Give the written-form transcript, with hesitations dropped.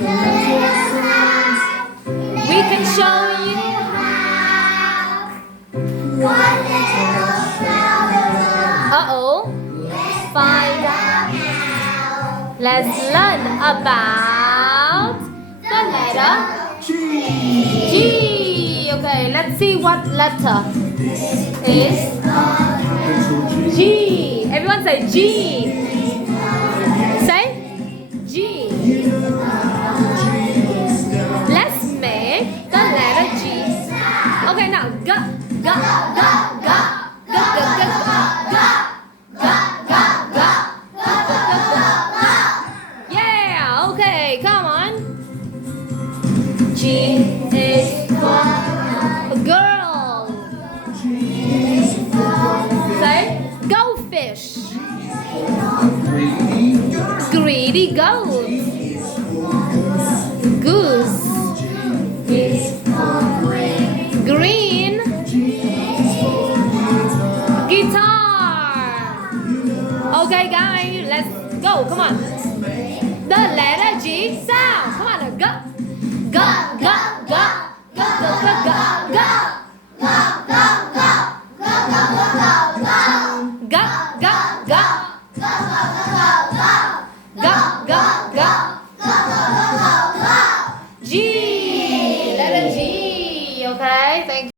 We can show you uh-oh. Find out. Let's learn about the letter G. Okay, let's see what letter is G. Everyone say G. Say G. Let's make the letter G. Okay, now G, G, G, G, G, G, G, G, G, G. Yeah, okay, come on. G is for a girl. Say goldfish. Greedy goat. Goose. Green. Guitar. Okay, guys, let's go. Come on. The letter G sound. Come on, go. Go, go, go. Go, go, go, go, go.